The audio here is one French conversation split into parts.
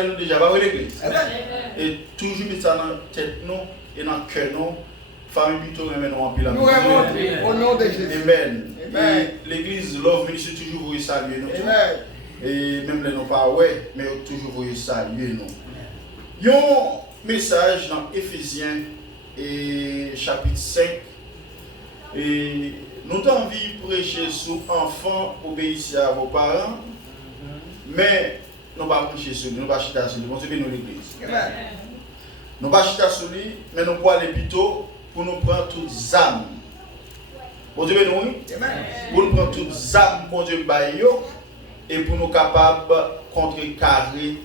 nous déjà pas l'église. Et toujours mettre ça dans la tête nous et dans le cœur nous. Famille plutôt nous en pile. Au nom de Jésus. Amen. L'église Love Ministry toujours vous saluer nous. Et même les non pas ouais, mais toujours vous saluer nous. Il y a un message dans Éphésiens et chapitre 5. Et nous avons envie de prêcher sur enfants, obéissez à vos parents, mais nous ne pas prêcher sur lui, nous ne pas chiter sur lui, nous sommes dans l'église. Nous ne pas chiter sur lui, mais nous pouvons aller plutôt pour nous prendre toutes les âmes. Bon Dieu, nous, pour nous prendre toutes les âmes, bon Dieu, et pour nous capables de contrecarrer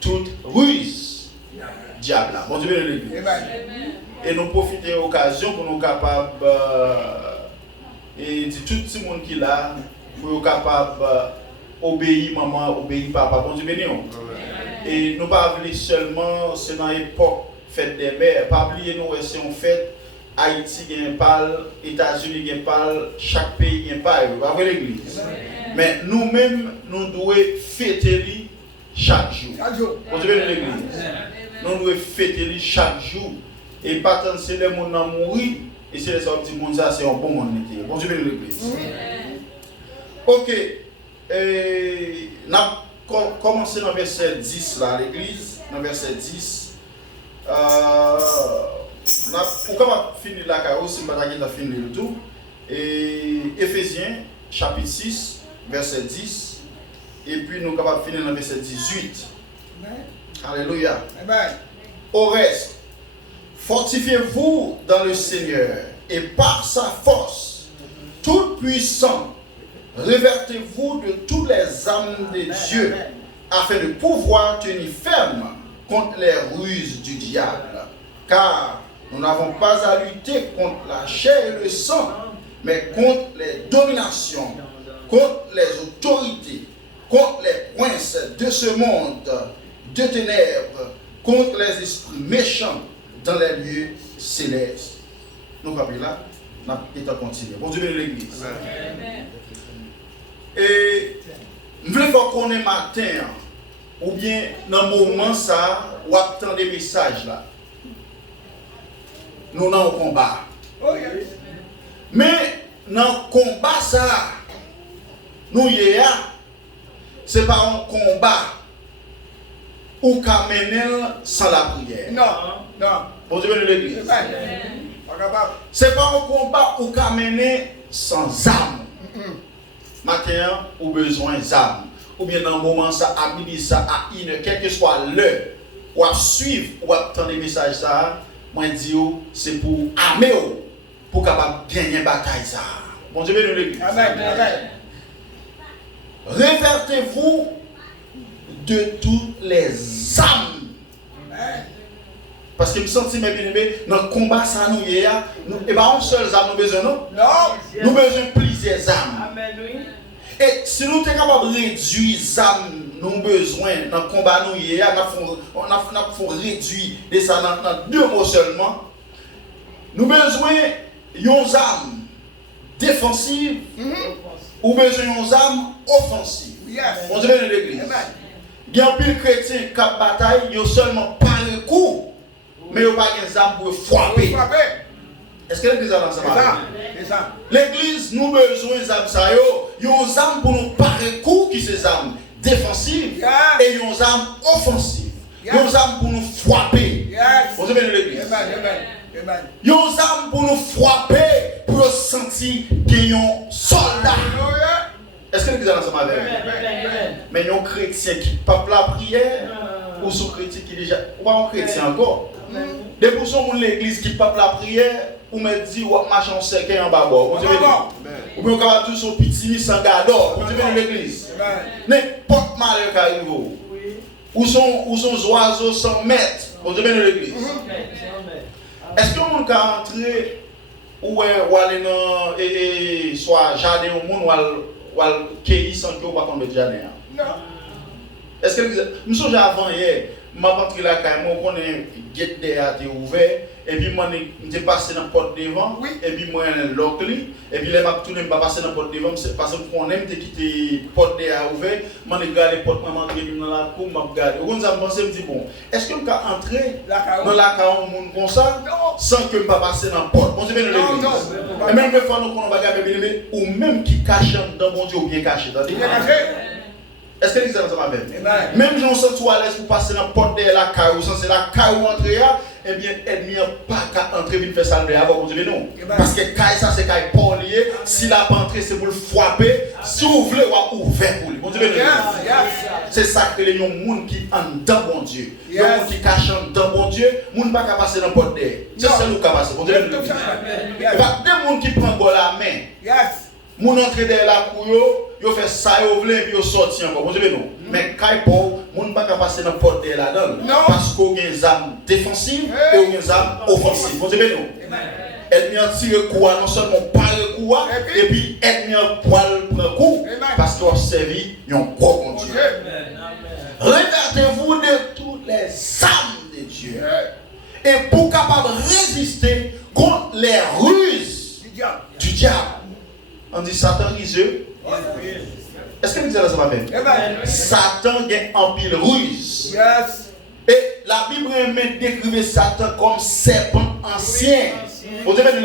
toute ruse diable. Bon Dieu, nous, l'église. Et nous profiter de l'occasion pour nous capables et de tout le monde qui est là, pour nous capables obéir maman, obéir papa. Bon Dieu béni. Et nous ne pas oublier seulement, c'est dans l'époque fête des mères. Pas oublier nous, c'est en fait Haïti gagne pal, États-Unis gagne pal, chaque pays gagne pal. Vous voyez l'église. Mais nous-mêmes, nous devons fêter chaque jour. Bon Dieu béni l'église. Nous devons fêter chaque jour. Et pas tant c'est les gens qui ont mouru, et c'est les autres qui ont ça, c'est un bon monde. Bon Dieu béni l'église. Ok. On a commencé dans le verset 10 là, l'église, dans le verset 10. Pourquoi on va finir la carrière si on va finir le tout? Et Éphésiens, chapitre 6, verset 10. Et puis nous sommes capables de finir dans le verset 18. Alléluia. Au reste, fortifiez-vous dans le Seigneur et par sa force, tout puissant, révertez-vous de toutes les âmes de Dieu afin de pouvoir tenir ferme contre les ruses du diable. Car nous n'avons pas à lutter contre la chair et le sang, mais contre les dominations, contre les autorités, contre les princes de ce monde de ténèbres, contre les esprits méchants dans les lieux célestes. Nous rappelons là, nous allons continuer. Bon Dieu bénisse l'église. Et je voulais pas qu'on ait matin, ou bien dans le moment ça, ou attendre des messages là. Nous sommes au combat. Mais dans le combat ça, nous y a, c'est pas un combat ou qu'à mener sans la prière. Non. Bon Dieu bénisse l'église. C'est pas un combat ou qu'à mener sans âme. Matin, ou besoin d'âme. Ou bien dans le moment ça, à midi ça, à une heure, quel que soit l'heure, ou à suivre, ou à attendre les messages ça, moi je dis, c'est pour armer, pour capable gagner la bataille ça. Bon Dieu bénisse l'église. Amen. Révertez-vous de toutes les âmes. Parce que je me sens bien aimé, dans le combat ça nous y est, et pas une seule âme nous besoin non? Nous besoin plusieurs âmes. Et si nous sommes capables de réduire les âmes nous besoin dans le combat nous y est, on a réduire de ça dans 2 mots seulement. Nous besoin d'une âme défensive ou besoin d'une âme offensive. On se met dans l'église. Il y a un pile chrétien qui a bataille, il y a seulement pas le coup, mais il n'y a pas une âme pour frapper. Est-ce que l'église a dans ça? L'église, nous besoin d'âmes, il y a une âme pour nous parer coup qui ces âmes défensives et il y a une âme offensive. Il y a une âme pour nous frapper. Vous avez l'église. Il y a une âme pour nous frapper pour sentir qu'il y a un soldat. Est-ce que l'église a dans ça? Mais il y a un chrétien qui ne parle pas la prière ou son chrétien qui déjà. Ou pas un chrétien encore. Des personnes de l'église qui ne parle pas la prière. Ou me dit, ou marche en cercueil en bas bord. Ou bien on va dire son petit sans gardor. Vous avez l'église. N'importe malheur qui arrive. Ou son oiseaux sans maître. Vous avez l'église. Est-ce que on peut entrer ou aller dans soit jardin au monde ou aller cueillir sans que on va tomber jardin? Non. Est-ce que nous sommes avant hier? m'a rentré la caille, moi on est gate derrière ouvert et puis moi j'ai passé dans porte devant et puis moi lock et puis là m'a tourné pas passer dans porte devant c'est parce qu'on aime te quitter porte derrière ouvert, moi regarder porte maman qui dans la cour m'a regarder. On ça me penser me dit bon, est-ce que me peux entrer dans la caille monde comme ça sans que me pas passer dans porte. Bon c'est bien l'église. Et même des fois nous qu'on va regarder ou même qui cache dans mon Dieu ou bien caché, attendez. Est-ce que l'église ça va bien? Même si on se sent à l'aise pour passer dans la porte de la caille, c'est la caille où entrer, eh bien, l'ennemi n'a pas qu'à entrer et faire ça avant vous dire non. Parce que caille, ça c'est caille pas lié. S'il n'a pas entré, c'est pour le frapper. Si vous voulez, vous ouvert pour lui. Vous dire non. C'est ça que les gens qui sont dans bon Dieu. Les gens qui cachent dans bon Dieu, les gens ne peuvent pas passer dans la porte de. C'est ça qui passe. Vous dire non. Il y a des gens qui prennent la main. Mon entrée dans la cour, yo fait ça, yo vle puis yo sorti encore. Vous savez non. Mais quand mon pas passer dans porte là-dedans parce qu'on a des armes défensives et on a des armes offensives. Vous savez non. Elle vient tirer coup non seulement par le coup et puis elle vient poil prend coup parce qu'on servi un gros bon Dieu. Regardez-vous de toutes les armes de Dieu. Et pour capable résister contre les ruses du diable. On dit Satan riseux. Est-ce que vous savez ça va bien? Satan a en pile ruse. Et la Bible aime décrire Satan comme serpent ancien. Vous avez de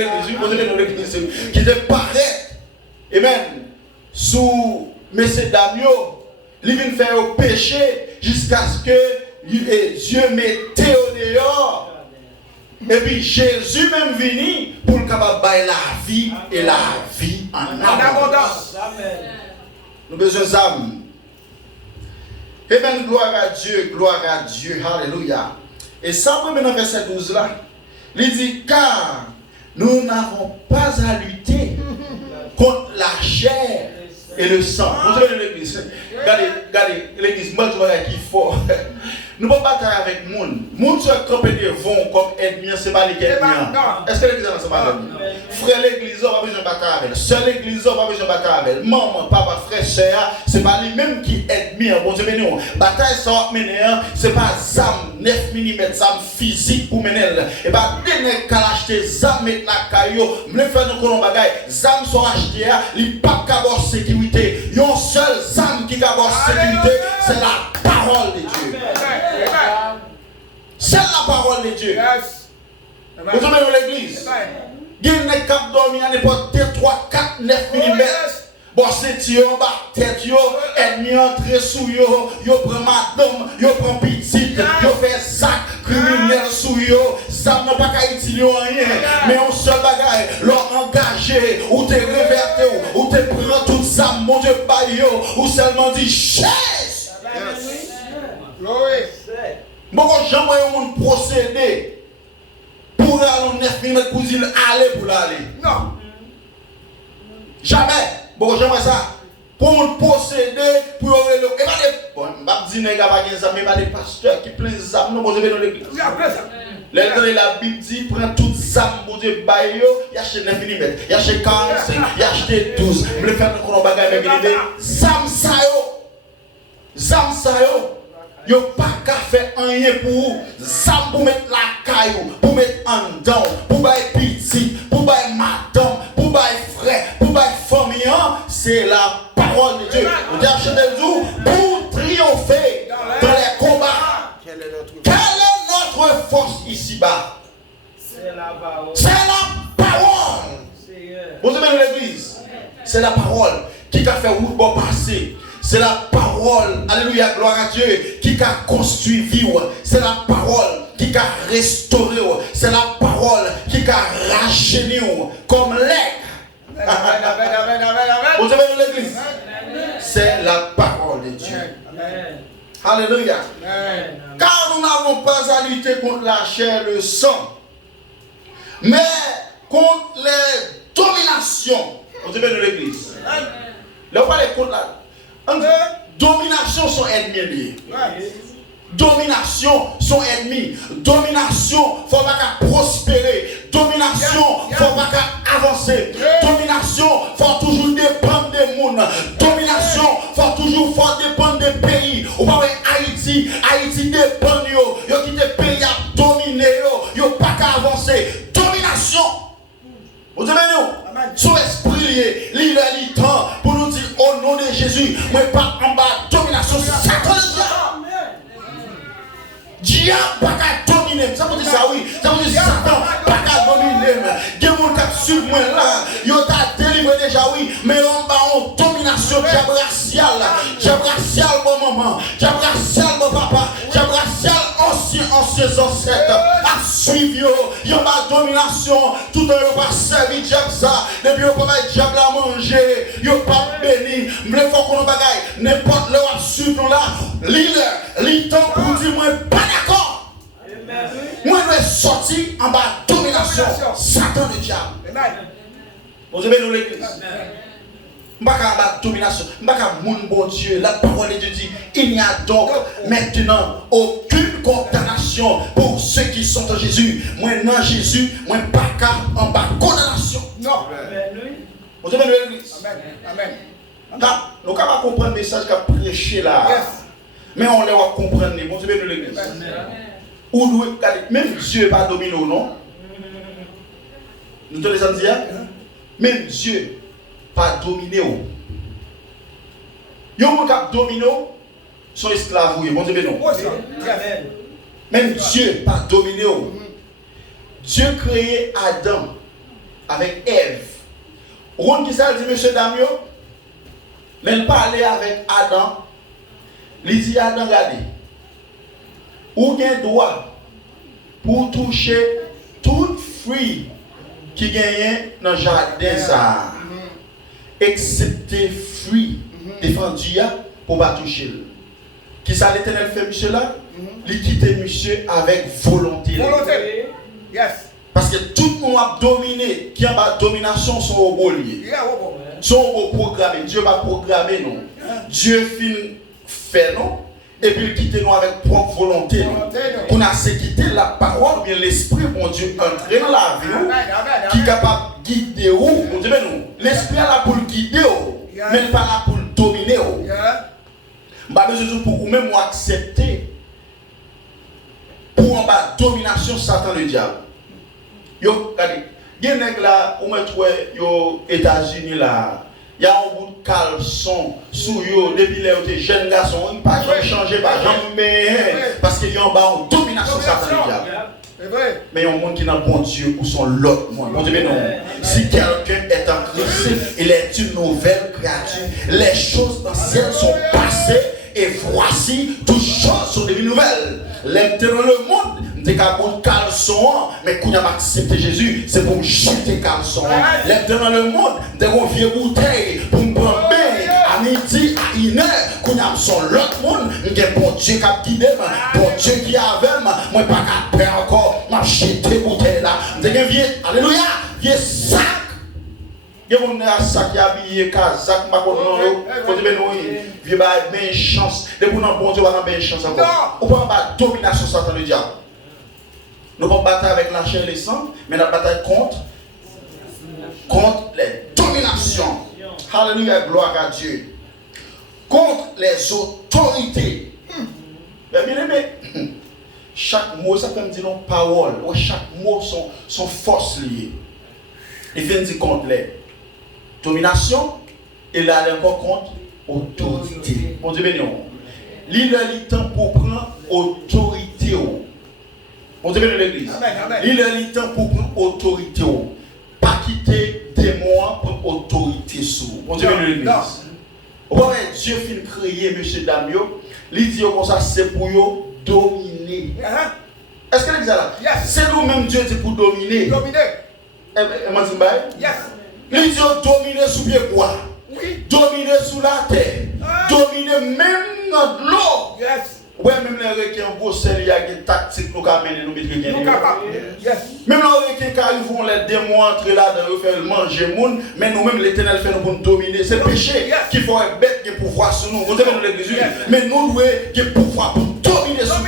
l'église qui te paraît. Amen. Sous messieurs Damio, il vient faire au péché jusqu'à ce que Dieu mette au dehors. Et puis Jésus même venu pour le capable de la vie et la vie en abondance. Nous avons besoin d'âme. Amen, gloire à Dieu, alléluia. Et ça, dans verset 12 là, il dit car nous n'avons pas à lutter contre la chair et le sang. Vous avez l'église. Regardez l'église, moi je vois qui est fort. Nous ne pouvons pas batailler avec les gens. Les gens sont campés devant comme ennemis, ce n'est pas les ennemis. Est-ce que l'église a pas besoin? Frère l'église, on n'a pas besoin de batailler avec elle. Sœur l'église, on n'a pas besoin de batailler avec elle. Maman, papa, frère, sœur, ce n'est pas lui-même qui est ennemi. Bon Dieu, mais non. Bataille sans mener, ce n'est pas zam 9 mm, zam physique pour mener. Et bien, dès qu'on a acheté zam mettre la caillou, me faire nous connaître bagaille. Zam sont achetés, il n'y a pas de sécurité. Il y a un seul zam qui a sécurité, c'est la parole de Dieu. C'est la parole de Dieu. Vous tombez dans l'église. Il y a des cap dormi à n'importe 3, 4, 9 mm. Bon, c'est en bas, tête, ennemi entre sous yo, yo prend madame, yo prend petit, yo fait sac criminel sous yo. Ça n'a pas qu'à utiliser rien. Mais on seul bagaille, l'on engagé, ou te réverté, ou te prend tout ça, mon Dieu, bayo, ou seulement dit chaise. Bon, jamais on procéder pour aller 9 mm pour dire aller pour l'aller. Non. Jamais. Bon, jamais ça. Pour procéder pour aller. Et pas des. Bon, je ne vais pas dire ça, mais pas des pasteurs qui prennent des âmes. Non, bon, je vais dans l'église. La Bible dit prends toutes les âmes, bon Dieu, bayo, il achète 9 mm, il achète 45, il achète 12. Je vais faire un bagage avec les âmes, ça yo. Yo pas qu'à faire rien pour vous. Zam pour mettre la caillou, pour mettre en dedans, pour bailler petit, pour bailler madame, pour bailler frère, pour bailler famille. C'est la parole de Dieu. Vous dites pour triompher dans les combats. Quelle est notre force ici-bas? C'est la parole. Vous avez l'église. C'est la parole qui a fait route pour passer. C'est la parole, alléluia, gloire à Dieu, qui a construit vivre. C'est la parole qui a restauré. C'est la parole qui a rajeuni comme l'aigle. Vous avez dans l'église? C'est la parole de Dieu. Alléluia. Car nous n'avons pas à lutter contre la chair et le sang, mais contre les dominations. Vous avez dans l'église? Là, on parle contre la domination sont ennemis. Domination sont ennemis. Domination, faut pas qu'à prospérer. Domination, faut pas qu'à avancer. Domination, faut toujours dépendre des mondes. Domination, faut toujours dépendre des pays. On va voir Haïti dépend de lié, le temps pour nous dire au nom de Jésus, moi pas en bas domination Satan le diable. Diable pas qu'à dominer, ça veut dire ça oui, ça veut dire Satan pas qu'à dominer. Des gens qui suivent moi là, ils ont délivré déjà oui, mais en bas en domination diable racial bon maman, diable racial bon papa, diable racial anciens ancêtres à suivre yo ma domination tout le temps pas servi diable ça depuis yo pas diable à manger yo pas béni mais faut qu'on bagaille n'importe le suivre là li temps pour dire moi pas d'accord moi je vais sortir en bas domination Satan le diable. Vous avez nous l'église. Mbaka domination, mbaka moun bon Dieu, la parole de Dieu dit, il n'y a donc maintenant aucune condamnation pour ceux qui sont en Jésus. Moi non Jésus, moi pas qu'à en bas condamnation. Non. Vous avez nous l'église. Amen. Nous ne pouvons pas comprendre le message qu'a prêché là. Mais on les va comprendre. Vous avez nous l'église. Ou nous, même Dieu n'est pas dominé ou non. Nous te laissons dire, même Dieu pas dominé ou. Yon moun kap domino sont esclaves ou. Bon Dieu non. Même Dieu pas dominé ou. Dieu créé Adam avec Ève. On qui ça dit monsieur Damio? Mais il parlait avec Adam. Il dit Adam regardez. Ou gen droit pour toucher tout fruit qui gagne dans le jardin ça. Excepté fruit défendu pour ne pas toucher. Qui ça l'Éternel fait monsieur là? Il quitte monsieur avec volonté. Volonté. Yes. Parce que tout le monde a dominé, qui a la domination sont au beau lié. Sont au programme. Dieu va programmer non. Dieu fait non. Et puis il quitte nous avec propre volonté. On a quitté la parole, bien l'esprit, mon Dieu, entrer dans la vie, qui est capable de guider ou. On dit, nous, l'esprit est là pour le guider, mais pas là pour le dominer. Je n'ai besoin pour vous-même accepter pour en bas domination Satan le diable. Yo, regardez, il y a des gens là, où on trouve aux États-Unis là. Il y a un bout de caleçon sous eux depuis les jeunes garçons. Ils ne peuvent pas changer, pas jamais. Parce qu'il y a une domination Satan le diable. Mais il y a un monde qui n'a pas bon Dieu ou son l'autre monde. Bon Dieu, mais non. Si quelqu'un est en Christ, il est une nouvelle créature. Les choses anciennes sont passées et voici, toutes choses sont devenues nouvelles. L'être dans le monde, c'est qu'à bon caleçon, mais quand on a accepté Jésus, c'est pour jeter caleçon. L'être dans le monde, c'est qu'on vient bouteille pour me prendre à midi, à une heure, quand on a son l'autre monde, c'est bon Dieu qui a guidé, bon Dieu qui a avec moi, moi pas qu'à perdre encore, m'a jeté bouteille là. C'est qu'on vient, alléluia, vient sac. Il y a un sac qui a habillé, sac, ma bonne non, faut dire non, il va avoir bien chance. Depuis qu'on a bon Dieu, on va avoir bien chance encore. On peut avoir domination Satan le diable. Nous ne pouvons pas battre avec la chair et le sang, mais la bataille contre les dominations. Alléluia, gloire à Dieu. Contre les autorités. Bien aimé, chaque mot, ça peut me dire non parole. Chaque mot sont forces liées. Il vient dire contre les dominations et là encore contre autorité. Bon Dieu béni. Il a le temps pour prendre autorité. Bon Dieu béni l'église. Il a le temps pour prendre autorité. Pas quitter démon pour autorité sur. Bon Dieu béni l'église. Dieu fin créer monsieur Damio. Il dit comme ça c'est pour dominer. Est-ce que l'église là? C'est nous-mêmes Dieu dit pour dominer. Yes. Ils ont dominé sous pied quoi? Oui. Dominé sous la terre. Dominé même dans l'eau. Yes. Ouais, même les requins en gros, il y a des tactiques pour amener nous mettre quelqu'un. Yes. Même les requins qui vont les démons entrer là dans faire manger monde, mais nous-mêmes l'Éternel fait nous pour nous dominer. C'est le péché qu'il faut être bête qui pouvoir sur nous. Vous avez dans l'église. Mais nous devons pouvoir pour dominer sur nous.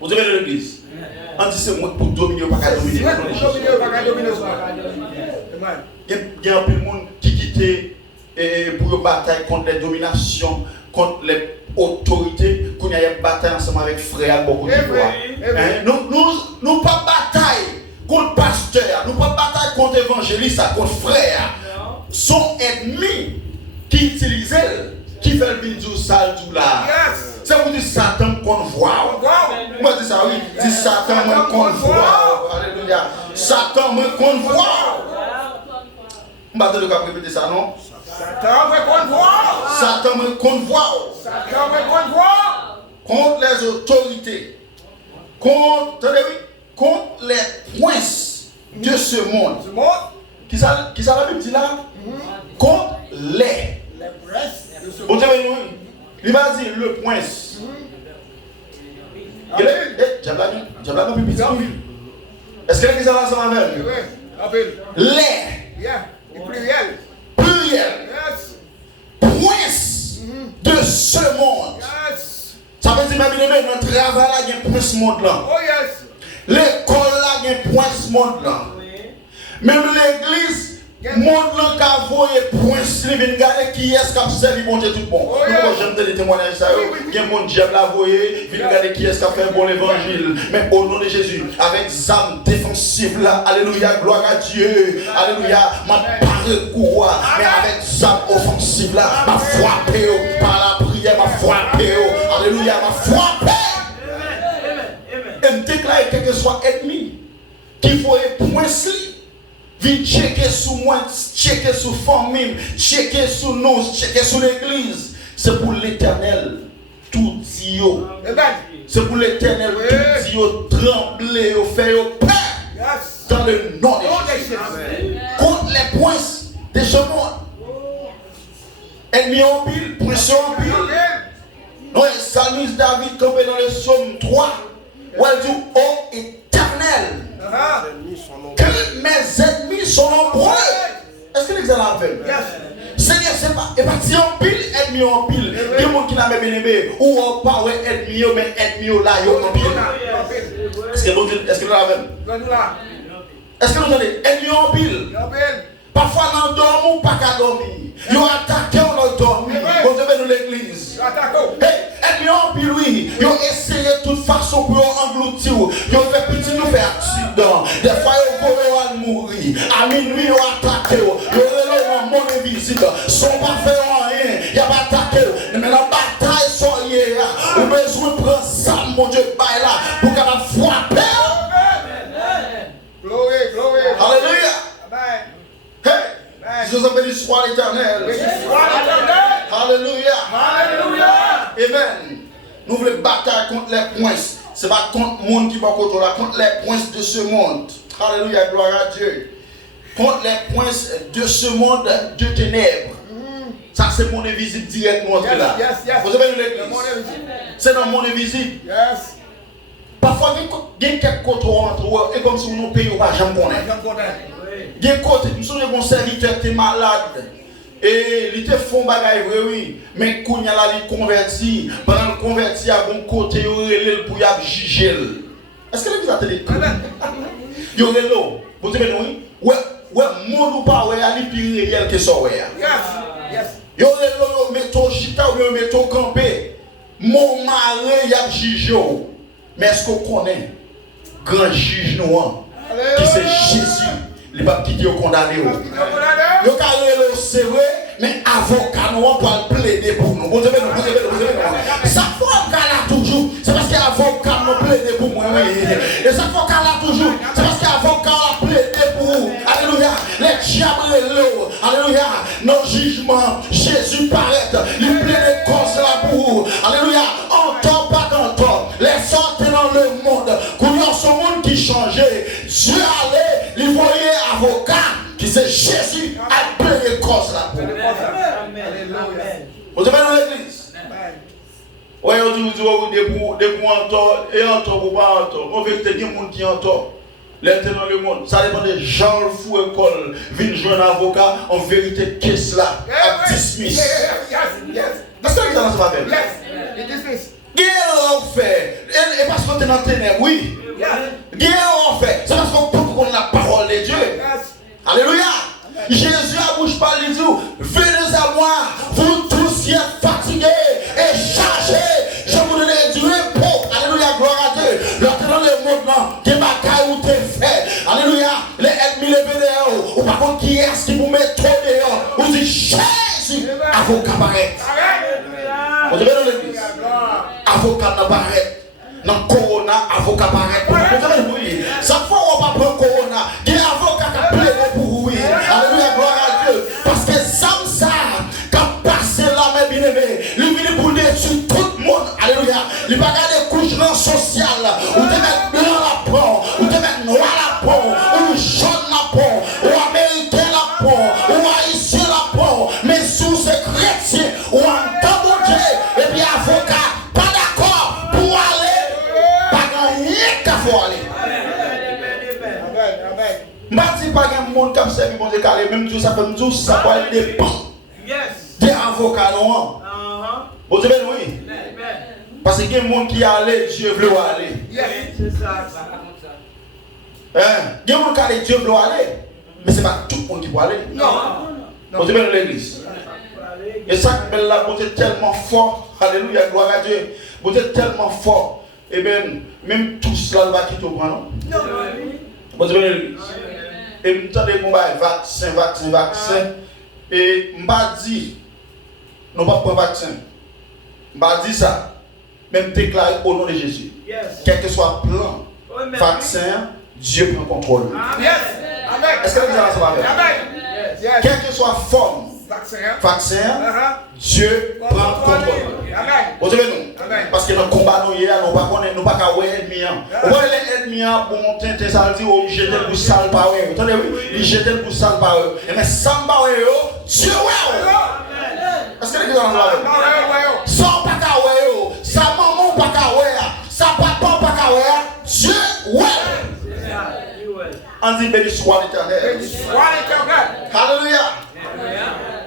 Vous avez dans l'église. On dit c'est moi pour dominer, pas qu'à dominer. Il y a un peu de monde qui quitte pour une bataille contre les dominations, contre les autorités, qu'on y a une bataille ensemble avec frères, beaucoup de fois. Nous pas bataille contre pasteur, nous pas bataille contre évangéliste, contre frère. son ennemi qui utilise elle, qui fait le vidéo sale tout là. C'est pour dire Satan qu'on voit. Moi dis ça oui, dis Satan qu'on voit. Alléluia. Satan qu'on voit. On va te répéter ça non? Satan qu'on voit. Satan qu'on voit. Satan qu'on voit. Contre les autorités. Contre les princes de ce monde. Qui ça la Bible dit là? Contre les princes de ce monde. Il va dire le prince. Est-ce que l'église a ensemble avec lui? Les pluriel. Prince de ce monde. Ça veut dire que notre travail là, il y a un prince monde là. L'école là, il y a un prince monde là. Même l'église, monde là qui a voyé prince, il vient regarder qui est-ce qui a servi bon Dieu tout bon. J'aime te les témoignages ça. Il y a un monde qui a voyé, il vient regarder qui est-ce qui a fait bon l'évangile. Mais au nom de Jésus, avec âme défensive là, alléluia, gloire à Dieu. Alléluia, ma parole courroie, mais avec âme offensive là, ma frappé par la prière, ma frappé. Alléluia, ma frappé. Et me déclare quel que soit ennemi, qu'il faut être prince. Viens checker sur moi, checker sur famille, checker sur nous, checker sur l'église. C'est pour l'éternel, tout Dieu. C'est pour l'éternel, tout Dieu, trembler, faire peur. Dans le nom de Jésus. Contre les princes de ce monde. Ennemis en pile, princes en pile. Non, Salmis David campé dans le psaume 3. Où elle dit, ô éternel. Que mes ennemis sont nombreux. Est-ce que les gens l'avent? Seigneur, c'est pas. Et pas si en pile, ennemi en pile. Il y a des gens qui n'a même aimé. Ou on parle ennemi, mais ennemi là, il y a en pile. Est-ce que nous l'avons? Est-ce que nous avons ennemi en pile? Parfois, nous dormons pas qu'à dormir. Ils ont attaqué, on a dormi. Vous devez nous l'église. Ennemi en pile, oui. Ils ont essayé de toute façon pour engloutir. Ils ont fait petit nous faire accident. Des fois, ils ont mourir. À minuit, ils ont attaqué. Ils ont un monde invisible. Ils ne sont pas fait rien. Ils ont attaqué. Mais la bataille, sont hier. Vous avez besoin de prendre ça, mon Dieu, là, pour qu'elle frappe. Alléluia. Je vous bénis soit l'éternel. Alléluia. Amen. Nous voulons bataille contre les princes. Ce n'est pas contre le monde qui va contre là, contre les princes de ce monde. Alléluia, gloire à Dieu. Contre les princes de ce monde de ténèbres. Ça, c'est mon invisible directement là. Vous avez l'église. C'est dans mon invisible. Parfois, il y a quelques côtés entre eux, et comme si nous payons pas, j'aime connaître. Il y a des côtés, nous sommes des serviteurs qui sont malades. Et il te font bagaille, oui. Mais quand il y a la converti, pendant le converti, il y a un côté pour y juger. Est-ce que vous avez entendu? Il y a l'eau. Vous savez, oui? Ouais, monde ou pas, ouais, il y a plus réel que ça, ouais. Il y a l'eau, métaux chita ou métaux campé. Mon mari, il y a jugé. Mais est-ce qu'on connaît grand juge noir qui c'est Jésus? Les papes qui disent condamné. Le carré, c'est vrai, mais avocat noir pour plaider pour nous. Vous savez, ça fois qu'elle a toujours, c'est parce qu'avocat nous plaide pour moi. Et ça fois qu'elle a toujours, c'est parce qu'avocat a plaidé pour vous. Alléluia. Les diables, alléluia. Nos jugements, Jésus paraît, il plaide cause là pour vous. Alléluia. En temps, pas en temps. Les sortes dans le monde, qu'il y a ce monde qui changeait. Dieu allait, il voyait avocat, qui c'est Jésus, a plaidé cause là pour vous. Vous avez dans l'église? Oui, on dit, des points en tort, et en tort ou pas en tort. On veut que des gens qui en tort. L'être dans le monde, ça dépend des gens fou école, viennent jouer un avocat, en vérité, qu'est-ce là? À dismiss. Est-ce que vous avez ça fait? Qu'est-ce qu'on fait? Et parce qu'on est dans le ténèbres, oui. Qu'est-ce qu'on fait? C'est parce qu'on peut prendre la parole de Dieu. Alléluia. Jésus a bouche par les yeux. Venez à moi, vous tous qui êtes fatigués et chargés. Je vous donne du repos. Alléluia, gloire à Dieu. Lorsque dans le monde, qui bataille ou t'es fait. Alléluia, les ennemis, les vénéaux. Ou par contre, qui est-ce qui vous met trop dehors? Jésus, avocat paraît. Vous avez dans l'église. Avocat n'apparaît. Dans le corona, avocat paraît. Vous avez oui. Ça fois on va pas prendre corona. Il y a un avocat qui a plaidé pour vous. Alléluia, gloire à Dieu. Parce que ça, qui a passé là, mes bien-aimés, lui vient pour détruire tout le monde. Alléluia. Il va garder couchement social. Ou te mettre blanc la peau, ou te mettre noir la peau, ou jaune la peau, ou américain la peau, ou haïtien la peau. Mais sous ces chrétiens, ou en temps de Dieu, et puis avocat, pas d'accord pour aller, pas rien qu'à faut aller. Je ne dis pas qu'il y a un monde qui a servi mon Dieu, même si ça fait me ça va dépendre des avocats. Non? Vous savez, oui. Parce qu'il y a un monde qui est allé, Dieu veut aller. C'est ça. Il y a un monde qui est allé, Dieu veut aller. Mais ce n'est pas tout le monde qui peut aller. Non. Vous savez, dans l'église. Et ça, là, vous êtes tellement fort. Alléluia, gloire à Dieu. Vous êtes tellement fort. Et bien, même tout cela va quitter au bras, non? Vous savez, dans l'église. Et vous entendez qu'on va vaccin. Et je ne pas dit, non pas pour vaccin. Je ne pas dit ça. Même déclarer au nom de Jésus. Quel que soit le plan, vaccin, Dieu prend contrôle. Est-ce que vous avez ça va faire? Quelle que soit la forme, vaccin, Dieu prend contrôle. Vous savez nous? Parce que dans le combat, nous ne pas qu'à voir l'ennemi. On voit l'ennemi pour monter, ça veut dire qu'il jette le bout sale par eux. Vous entendez? Il jette le bout sale par eux. Mais sans par eux, Dieu ouais. Est-ce que les gens ont ça? Sans pas qu'à voir, sa maman pas qu'à voir, sa papa pas qu'à voir, Dieu ouais. On dit béni soit l'Éternel. Alléluia.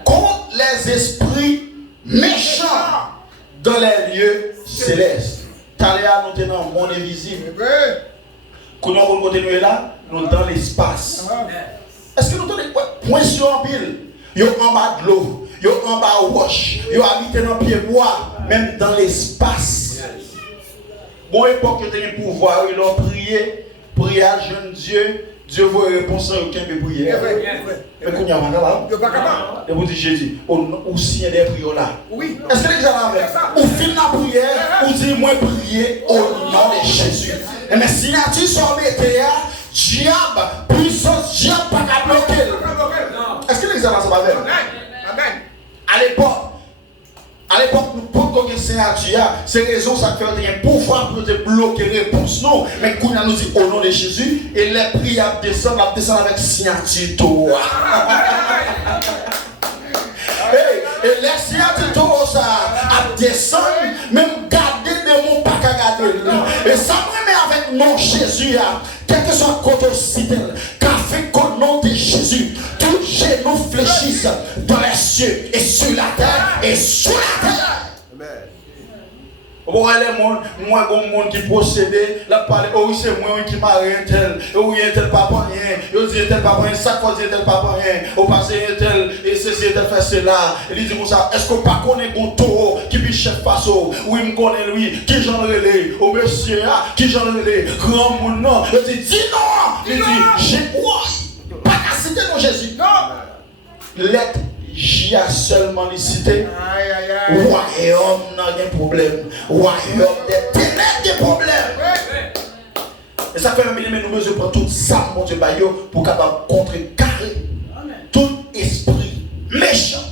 Contre les esprits méchants dans les lieux célestes. Taléa, nous tenons le monde invisible. Quand nous continuons là, nous dans l'espace. Est-ce que nous tenons point sur un pile? Yo en bas de l'eau, yo en bas de roche, yo habité dans le pied bois, même dans l'espace. Bon, époque que tu as un pouvoir, ils ont prié à jeune Dieu. Dieu veut répondre sans aucun prière. Mais qu'on y a pas là. Et vous dites Jésus, ou signe des prières là. Est-ce que les gens ont ou fin la prière, ou dit moi prier au nom de Jésus. Mais si tu sors météo, diable, puissance, diable pas qu'à bloquer. Est-ce que les gens ont fait? Amen. À l'époque, nous pouvons que c'est à Dieu. C'est raison ça fait un pouvoir pour te bloquer réponse non. Mais quand nous dit au nom de Jésus et les prières descendent avec signature. Et les signatures ça descend même garder de mon pas qu'à garder. Et ça me met avec mon Jésus quel que soit le côté cité, fait qu'au nom de Jésus, tout genou fléchisse dans les cieux et sur la terre et sous la terre. Moi, le monde qui possédait, la parole, oh, c'est moi qui m'a rien tel, oh, il y a tel papa rien, oh, il y a tel papa rien, chaque fois il y a tel papa rien, oh, passé tel, et ceci, tel fait cela. Il dit comme ça, est-ce qu'on pas connaît un taureau qui est chef faso, oui, me connaît lui, qui j'en relais, oh, monsieur, qui j'en relais, grand monde, non, il dit, dis non, il dit, j'ai quoi, pas qu'à citer non Jésus, non, l'être. J'y a seulement les cités. Royaume n'a pas de problème. Royaume des ténèbres des problèmes. Et ça fait un millier, mais nous besoin prendre tout ça, mon Dieu, pour capable contrecarrer tout esprit méchant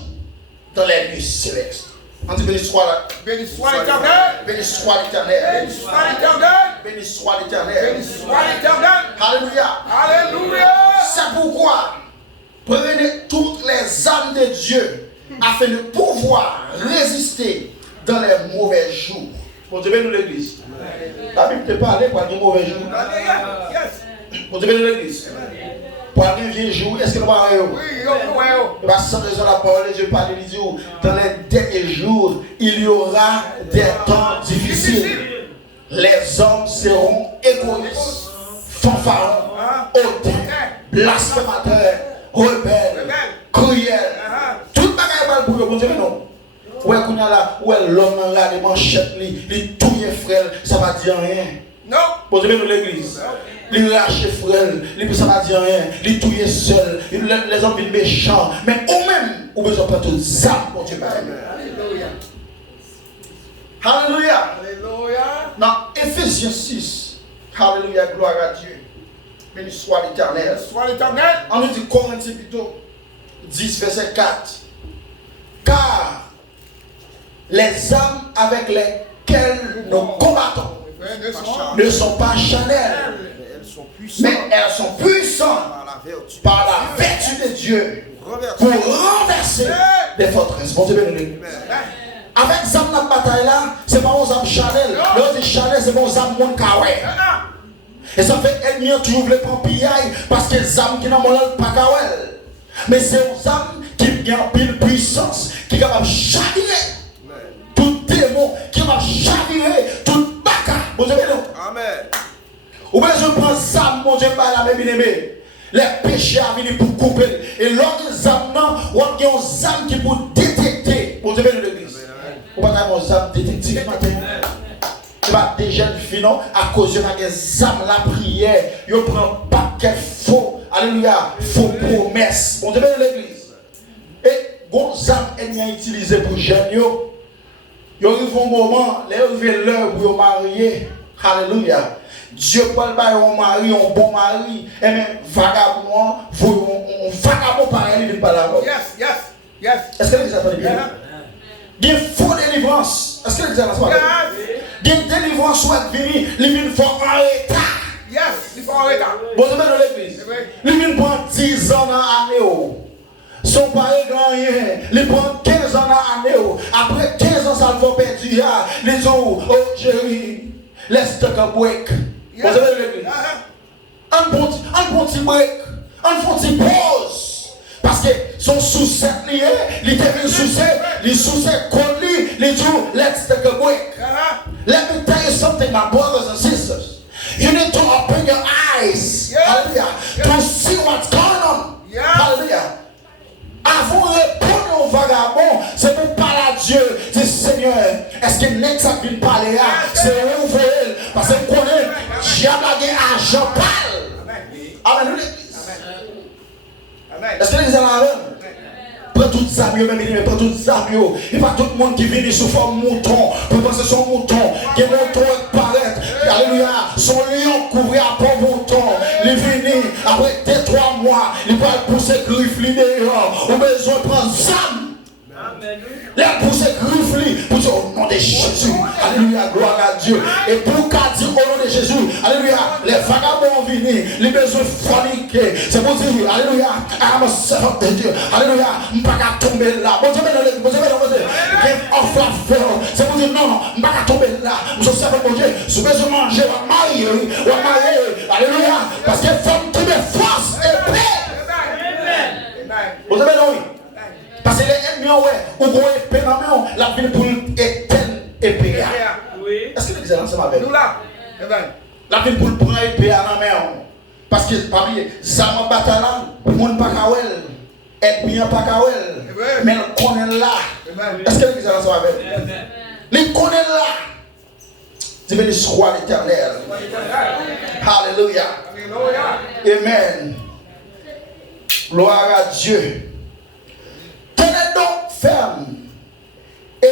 dans les lieux célestes. On dit béni soit l'Éternel. Béni soit l'Éternel. Béni soit l'Éternel. Béni soit l'Éternel. Béni soit l'Éternel. Alléluia. Alléluia. C'est pourquoi prenez toutes les âmes de Dieu afin de pouvoir résister dans les mauvais jours. Pour dire nous l'église. La Bible te parle pour les mauvais jours. Pour dire nous l'église. Pour les vieux jours, est-ce que nous parlons? Oui, parce que sans raison la parole de Dieu parle, il dit dans les derniers jours, il y aura des temps difficiles. Les hommes seront égoïstes, fanfarons, hautains, blasphémateurs, rebelles, cruels. Tout le monde va pour vous dire non. Ouais, qu'on a là, ouais, l'homme là, les manchettes, les touilles frères, ça va dire rien. Non. Bon Dieu, nous l'église. Il lâche frère, il ne peut dire rien, il touille seul, les hommes sont méchants. Mais ou même, vous besoin de toutes ça pour Dieu. Alléluia. Alléluia. Alléluia. Dans Ephésiens 6, Alléluia, gloire à Dieu. Béni soit l'Éternel. Sois l'Éternel. On nous dit Corinthiens plutôt 10, verset 4. Car les âmes avec lesquelles nous combattons ne sont pas charnelles, mais elles sont puissantes par la vertu de Dieu pour renverser des forteresses. Bon Dieu béni. Avec les âmes dans la bataille là, c'est pas aux âmes charnelles. Les charnelles, c'est pas aux âmes mon kawai. Et ça fait ennemi toujours les prendre pillaille parce que les âmes qui n'ont pas kawai. Mais c'est aux âmes qui ont une puissance qui est capable de chavirer tout démon, qui est capable de chavirer tout baka. Bon Dieu béni. Amen. Ou bien je prends ça, mon Dieu, par la même aimé. Les péchés à venir pour couper. Et lors des âmes, on a des âmes qui pour détecter. Bon Dieu, béni l'église. Ou pas avoir des âmes détectives matin. C'est pas des jeunes filles, non, à cause de des âmes la prière. Ils prennent pas quel faux, alléluia, faux promesses. Bon Dieu, béni l'église. Et les âmes ennemies utilisées pour jeunes, ils arrivent un moment, ils arrivent l'heure pour se marier. Alléluia. Dieu parle pas un mari, un bon mari, et même vagabond, un vagabond pareil, il ne parle pas. Yes, yes, yes. Est-ce que vous entendez bien? Il y a une fausse délivrance. Est-ce que vous entendez bien? Il y a une délivrance soit venue, il vient faire un état. Yes, il faut arrêter. Bon, c'est dans l'église. Il vient prendre 10 ans dans l'année. Son père grand rien, il prend 15 ans dans l'année. Après 15 ans, ça le fait perdu. Les gens, oh chérie, laisse te break. Vous avez l'église. Un bon petit break, un petit pause. Parce que son sous-set lié, il était venu sous-set, il sous-set contre lui, il dit, let's take a break. Let me tell you something, my brothers and sisters. You need to open your eyes, hallelujah, to see what's going on. Hallelujah. Avant de répondre au vagabond, c'est pour parler à Dieu. Dis Seigneur, est-ce que l'ex a pu parler là? C'est ouvert. Parce que vous connaissez, diable a argent parle. Amen. Est-ce que les gens là? Prends toutes les amis, même prends toutes les amis. Il n'y a pas tout le monde qui vient sous forme mouton. Pour penser son mouton. Que le mouton paraître. Alléluia. Son lion couvert par mouton. Il vient après 2-3 mois. Il va pousser griffe dehors. On a besoin de prendre ça. Les pousser griffe pour dire au nom de Jésus. Alléluia. Gloire à Dieu. Et pour qu'à dire au nom de Jésus. Alléluia. Les vagabonds viennent. Les besoins forniqués. C'est pour dire. Alléluia. I'm a servant de Dieu. Alléluia. Je ne vais pas tomber là. Bon Dieu, c'est pour dire non, je ne vais pas tomber là. Je suis servant de Dieu. Si vous besoin manger, on va marier. Alléluia. Parce que femme qui me force et paix. Vous avez oui. Parce que les ennemis, ou vont épée dans la main, la vie pour éteindre épée. Est-ce que l'excellence c'est ma belle? Nous là. La vie pour prendre épée dans la main. Parce que, parmi ça m'a battu là, le monde pas kawel, ennemi pas kawel, mais le connaît là. Est-ce que l'excellence c'est ma belle? Le connaît là. Tu veux dire, roi l'Éternel. Alléluia. Amen. Gloire à Dieu. Tenez donc ferme et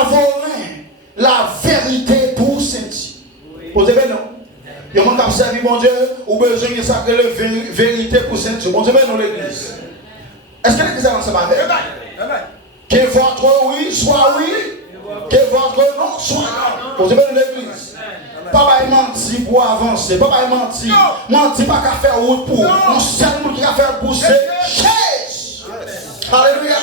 avouez la vérité pour sentir. Vous avez non? Il y a un qui a servi mon Dieu, ou besoin de sacrer la vérité pour sentir. Bon Dieu, dans l'église. Est-ce que l'église avance avec? Que votre oui soit oui, que votre non soit non. Bon Dieu, dans l'église. Papa est menti pour avancer. Papa est menti. Menti pas qu'à faire route pour. Non, seul monde qui a fait pousser. Chaise. Alléluia.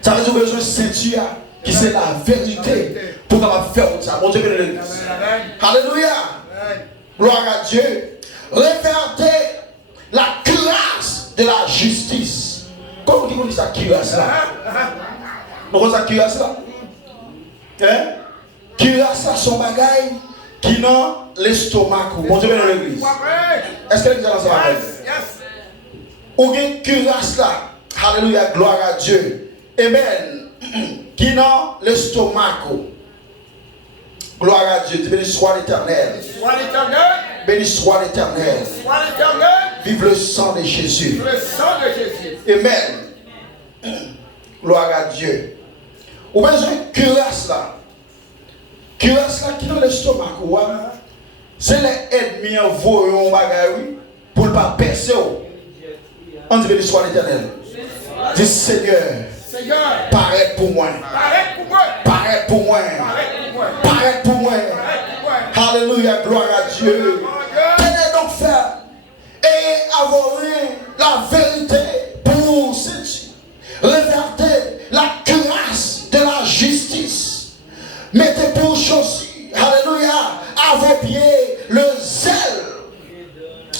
Ça veut dire que besoin de ceinture qui c'est la vérité pour qu'on faire ça. Bon Dieu, béni l'église. Alléluia. Gloire à Dieu. Regardez la cuirasse de la justice. Comment on dit ça, cuirasse là? Comment ça, cuirasse là? Hein? Cuirasse là, son bagaille qui n'a l'estomac. Bon Dieu, béni l'église. Est-ce que l'église a ça? Ou bien cuirasse là. Alléluia, gloire à Dieu. Amen. Qui n'a l'estomac. Gloire à Dieu. Béni soit l'Éternel. Sois l'Éternel. Béni soit l'Éternel. Sois l'Éternel. Vive le sang de Jésus. Le sang de Jésus. Amen. Gloire à Dieu. Ou besoin de cuirasse là. Cuirasse là qui dans l'estomac. C'est les ennemis envoyés pour ne pas percer. On dit béni soit l'Éternel. Dis Seigneur. Seigneur. Paraît pour moi. Paraît pour moi. Paraît pour moi. Paraît pour moi. Alléluia, gloire à Dieu. Tenez donc faire et avoir la vérité pour sentir. Reverdez la cuirasse de la justice. Mettez pour chaussures, alléluia, à vos pieds le zèle.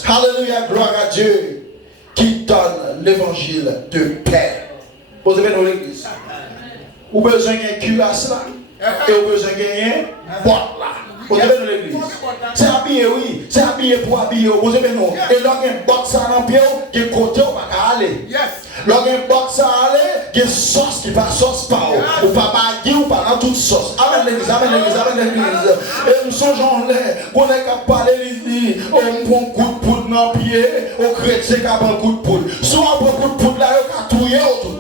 Alléluia, gloire à Dieu qui donne l'évangile de paix. Vous avez dans l'église. Vous avez besoin d'une cuirasse là. Et vous avez besoin d'une boîte là. Vous avez dans l'église. C'est habillé, oui. C'est habillé pour habiller. Vous avez non. Et là, il y a une boîte ça dans le pied, qui est côté, on va aller. Là, il y a une boîte ça aller, qui est sauce, qui n'est pas sauce par ou pas bagui, ou pas dans toute sauce. Amen l'église, amen l'église, amen l'église. Et nous sommes là, on est capable de parler, on prend un coup de poudre dans le pied, on chrétien qui a un coup de poudre. Soit on prend un coup de poudre là, on a touillé autour.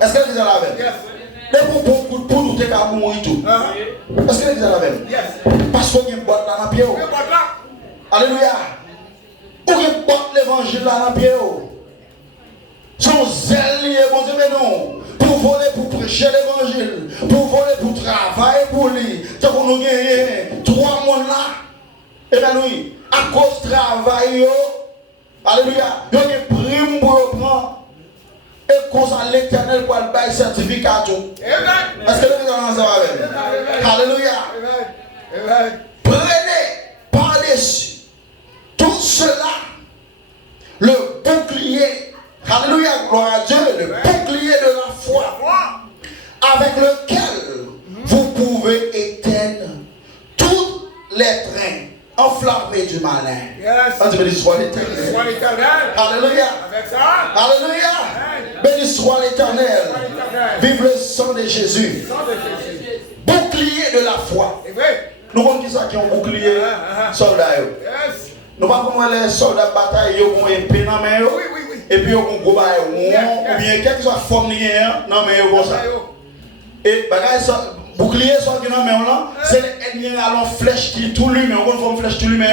Est-ce que l'église est la même? Dès qu'on prend un coup de poudre, on est capable de mourir tout. Est-ce que l'église est la même? Parce qu'on a une boîte là dans le pied. Alléluia. On a une boîte l'évangile là dans le pied. Son zèle lié, bon Dieu, mais non. Pour voler, pour prêcher l'évangile. Pour voler, pour travailler pour lui. C'est qu'on nous gagne 3 mois là. Et bien oui, à cause du travail, alléluia, il y a une prime pour le prendre. Et qu'on s'en l'Éternel pour le bail certificat. Est-ce que nous allons savoir avec? Alléluia. Prenez par-dessus tout cela le bouclier. Alléluia, gloire à Dieu, le bouclier de la foi, avec lequel vous pouvez éteindre toutes les trains enflammés du malin. On dit béni soit l'Éternel. Alléluia. Alléluia. Béni soit l'Éternel. Vive le sang de Jésus. Bouclier de la foi. Nous avons qui ça qui ont bouclier soldats. Nous ne pouvons pas les soldats de bataille qui ont épée dans la main. Et puis, on a un gros bail, ou bien quelque chose forme non mais comme ça. Et bouclier soit qui dans main là, c'est les ennemis à flèche qui tout lui mais on forme flèche tout lui mais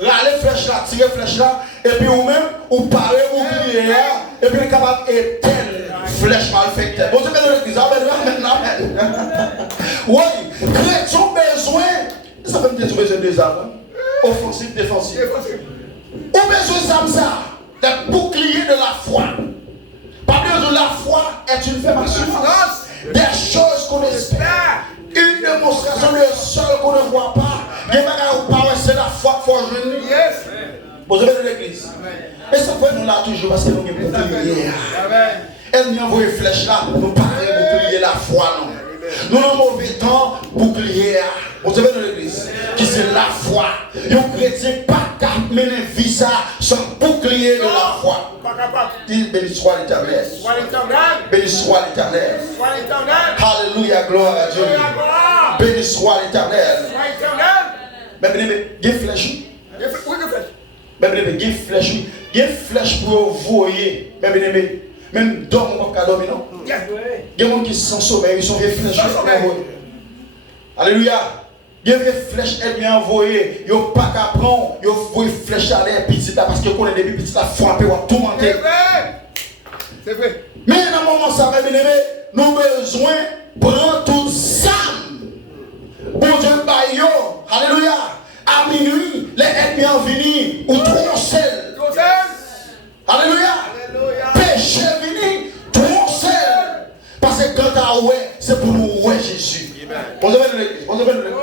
râler flèche là, tirer flèche là et puis ou même ou parer bouclier là et puis est capable d'éteindre flèche mal faite. Bon c'est bien l'église maintenant. Oui, chrétien besoin, ça fait me besoin des armes offensif défensif. Ou besoin de ça. Le bouclier de la foi. Parce que la foi est une ferme assurance des choses qu'on espère. Une démonstration de seul qu'on ne voit pas. C'est la foi qu'il faut jouer. Vous avez de l'église. Et ça fait nous là toujours parce que nous avons un bouclier. Elle nous envoie une flèche là. Nous parlons bouclier la foi. Nous avons un mauvais temps bouclier. Vous savez dans l'église, qui c'est la foi. Un chrétien pas capable de mener vie ça sans bouclier de la foi. Dis béni soit l'Éternel. Béni soit l'Éternel. Alléluia, gloire à Dieu. Béni soit l'Éternel. Mais bien, il y a une flèche. Mais bien, il y a une flèche. Il y a une flèche pour vous voyez. Mais bien, même dormir, on ne peut pas dormir, non? Il y a des gens qui sont sauvés, ils sont réfléchis. Alléluia. Il y a des flèches ennemies envoyées. Il n'y a pas qu'à prendre. Il y a des flèches à l'air petit là parce que qu'on est des petits là frappé ou tout monter. C'est vrai. Mais dans le moment ça va bien nous avons besoin de prendre toutes ça. Bon Dieu baillot. Alléluia. À minuit, les ennemis en venir ou troncer. Alléluia. Péché vini, troncer. Parce que quand tu as oué, c'est pour nous oué Jésus. On se met dans l'église. On se met dans l'église.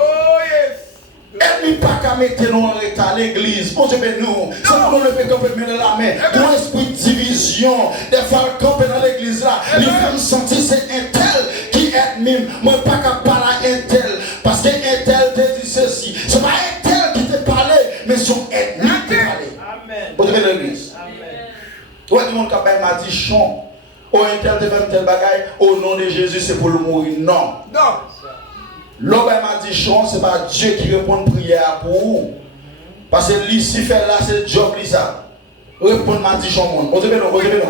Et nous pas qu'à mettre nous en état à l'église. On se met nous. C'est pour nous lever camper dans la main. Pour l'esprit de division. Des fois, camper dans l'église là. Il fait me sentir c'est un tel qui est mime. Moi, pas qu'à parler un tel. Parce que un tel te dit ceci. Ce n'est pas un tel qui te parle, mais son ennemi qui te parle. On se met dans l'église. Ouais, tout le monde qui m'a dit chant. Oh, un tel te fait un tel bagaille. Au nom de Jésus, c'est pour le mourir. Non. Non. L'homme m'a dit, c'est pas Dieu qui répond à prière pour vous. Parce que Lucifer là, c'est le job, ça. Répondre m'a dit, monde. Vous savez non, vous savez non.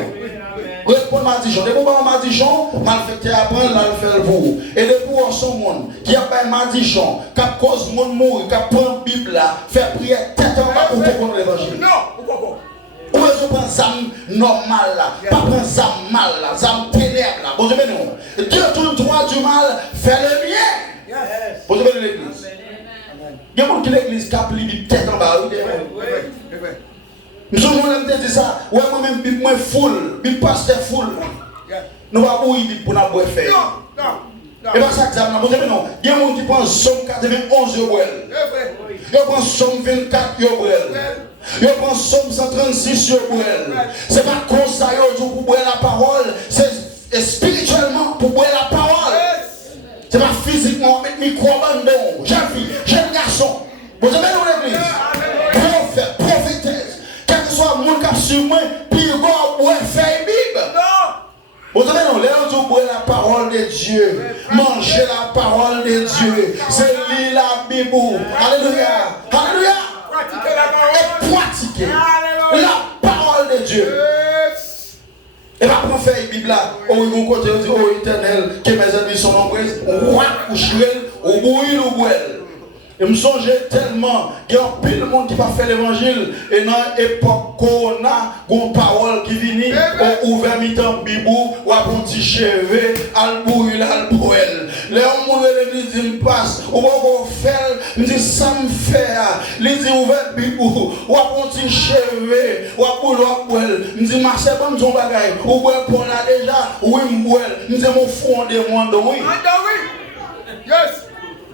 Répondre m'a dit, des moments m'a dit, mal fait apprendre, là, le faire pour vous. Et des pouvoirs son monde, qui a pas m'a dit, qui a cause monde mourir, qui a pris la Bible là, faire prière tête en bas pour comprendre l'évangile. Non, pourquoi? Ou est-ce qu'on prend zam normal là, pas prendre zam mal là, zam ténèbres là. Vous savez non. Dieu tourne droit du mal, fait le bien. Vous savez l'église. Il y a beaucoup de l'église qui a pris tête en bas. Nous sommes en dit ça. Ouais, moi-même, je suis full, je suis pasteur full. Nous ne pouvons pas bouillir pour nous boire faire. Non. Et pas ça que ça vous savez non. Il y a des gens qui prennent Somme 91 euros. Ils prennent Somme 24 euros. Ils prennent Somme 136 euros. Ce n'est pas comme ça pour boire la parole, c'est spirituellement pour boire la parole. Ce n'est pas physiquement, mais micro-bandon, jeune fille, jeune garçon. Vous avez dans l'église, prophète, prophétesse, quel que soit le monde qui a sur moi, puis il va faire une Bible. Vous savez, non, les gens boire la parole de Dieu, manger la parole de Dieu, c'est lire la Bible. Alléluia. Alléluia. Et pratiquer la parole de Dieu. Et là, pour faire une Bible là, au côté, on dit, oh éternel, que mes ennemis sont nombreux, on roi, ou chouel, ou bouille, ou bouelle. Et me songeais tellement qu'il y a pile de monde qui va faire l'évangile. Et dans l'époque qu'on a une parole qui vient, on ouvre mi-temps bibou, ou à un petit cheveu, al bouille, al bouelle. Les gens me disent, me passe, ou on faire, me dit, ça me fait. Les dit, ouvre bibou, ou à un petit cheveu, ou à bouille, ou à bouelle. Me dit, ma c'est bon, ton bagage, ou boire pour là déjà, ou me bouelle. Me dit, mon fond de monde, oui. Yes.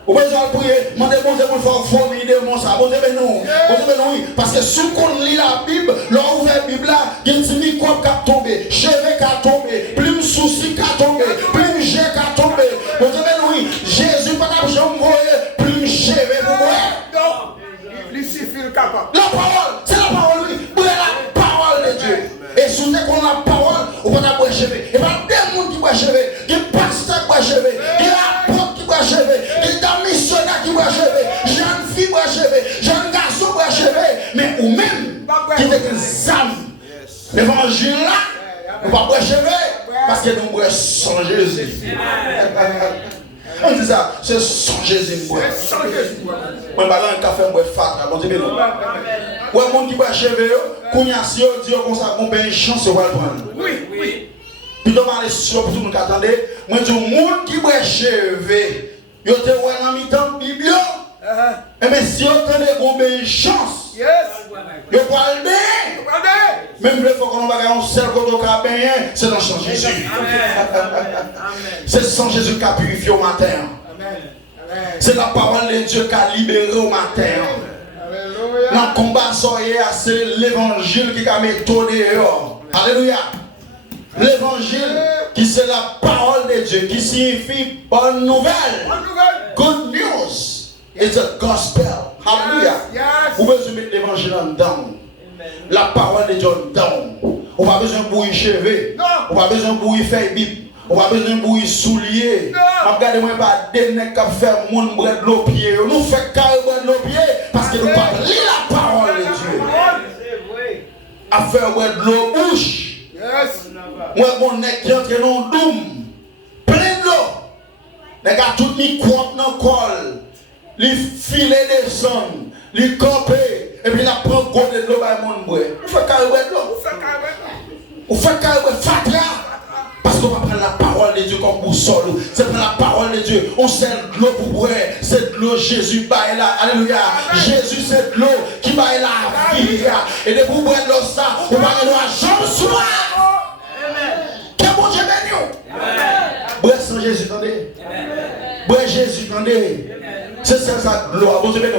Vous pouvez prier, demandez bon Dieu pour faire former des monstres. Vous devez nous. Oui. Parce que si on lit la Bible, l'on ouvre la Bible là, il y a un petit microbe qui a tombé, cheveux qui a tombé, plume souci qui a tombé, plume jet qui a tombé. Vous devez nous. Jésus pas de jambe voyer, plume cheveux pour moi. Non. Il suffit le capable. La parole, c'est la parole, oui. Vous avez la parole de Dieu. Et si on a la parole, on va la boire cheveux. Et pas des gens qui boivent cheveux, des pasteurs qui boivent cheveux, des apôtres qui boivent cheveux, des missionnaires qui boivent cheveux, jeunes filles qui boivent cheveux, jeunes garçons qui boivent cheveux, mais ou même qui étaient des âmes. L'évangile là, on va boire cheveux parce que nous boivons sans Jésus. On dit ça, c'est sans Jésus. Moi, je vais un café, je vais faire bon Dieu. Ouais, mon qui boit cheveux, qu'on y a si on dit qu'on ça qu'on une chance de prendre. Oui. Puis de parler sur tout nous attendez, moi dis monde qui boit cheveux, yo te ouais dans mi-temps biblio. Et mais si on t'a qu'on une chance. Yes. Yo parle bien. Même le faut qu'on va gagner un seul côté au cabin, c'est dans le sang Jésus. C'est le sang Jésus qui a purifié au matin. C'est la parole de Dieu qui a libéré au matin. Dans le combat, c'est l'évangile qui a mis tout dehors. Alléluia. L'évangile qui c'est la parole de Dieu qui signifie bonne nouvelle. Good news. It's a gospel. Alléluia. Vous pouvez mettre l'évangile en dedans. La parole de Dieu en dedans. On n'a pas besoin de bouillir cheveux. On n'a pas besoin de bouillir faire Bible. On n'a pas besoin de bouillir souliers. Regardez-moi pas des nègres qui font mon bras de l'eau pied. Nous faisons carrément de l'eau pied parce que nous parlons la parole de Dieu. À faire de l'eau bouche. Moi, mon nègre qui entre dans le doum. Plein de l'eau. Les gars, tout mis compte dans le col. Les filets descendent. Les camper. Et puis, la prend compte de l'eau par mon bras. Vous faites carrément de l'eau. Vous faites carrément fatria. Parce qu'on va prendre la parole de Dieu comme boussole. C'est prendre la parole de Dieu. On sert de l'eau pour boire. C'est de l'eau Jésus baille là. Alléluia. Jésus c'est de l'eau qui baille la vie. Et de pour boire de l'eau ça, on va aller à jambe soir. Que bon Dieu béni. Boire sans Jésus, attendez. Boire Jésus, attendez. C'est ça de l'eau. Bon Dieu béni.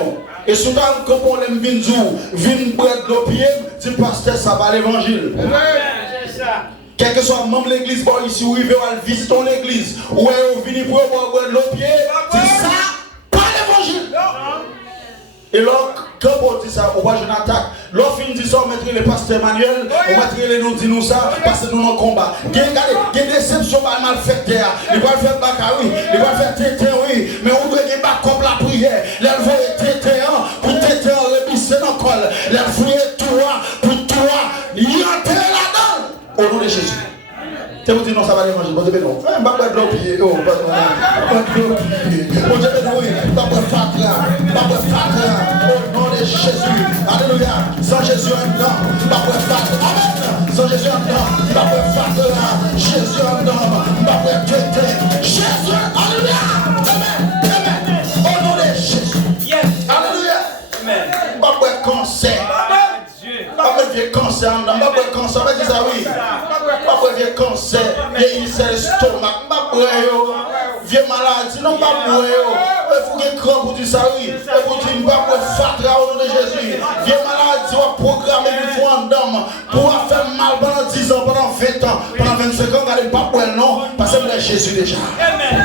Et souvent quand on aime vin boire de l'eau pied, dit pasteur ça va l'évangile. C'est ça. Quel que soit le membre de l'église, ici, où il veut visiter l'église, où il vient pour boire de l'eau pied, c'est ça, pas l'évangile. Et là, quand on dit ça, on va jouer une attaque. L'offre dit ça, on mettrait le pasteur Emmanuel, on mettrait les nous dit nous ça, parce que nous sommes en combat. Regardez, il y a des déceptions mal faites. Il va faire Bakari, il va faire tété, oui, mais on doit faire comme la prière. L'elle voit tété, pour tété, rebisser dans le col. L'elle voit toi, pour toi, il y a terre là-dedans. Au nom de Jésus. Tu vous dis non, ça va aller manger. Bon Dieu, non. Je ne vais pas de l'eau pied. Oh, pas de l'eau pied. Bon Dieu, oui. Pas de fatra. Pas de fatra. Au nom de Jésus. Alléluia. Sans Jésus en dedans. Pas de fatra. Amen. Sans Jésus en dedans. Pas de fatra. Jésus en dedans. Pas de tété. Jésus. Alléluia. Amen. Amen. Au nom de Jésus. Alléluia. Amen. Pas de cancer. Pas de cancer, pas de cancer, mais dis ça oui. Pas de cancer, vieillissement l'estomac, pas de vieux maladie, non pas de il faut qu'il crame pour dire ça oui. Il faut dire pas de fatra au nom de Jésus. Vieux maladie, on programme une fois en dame pour faire mal pendant 10 ans, pendant 20 ans, pendant 25 ans, regardez pas pour non, parce que c'est Jésus déjà. Amen.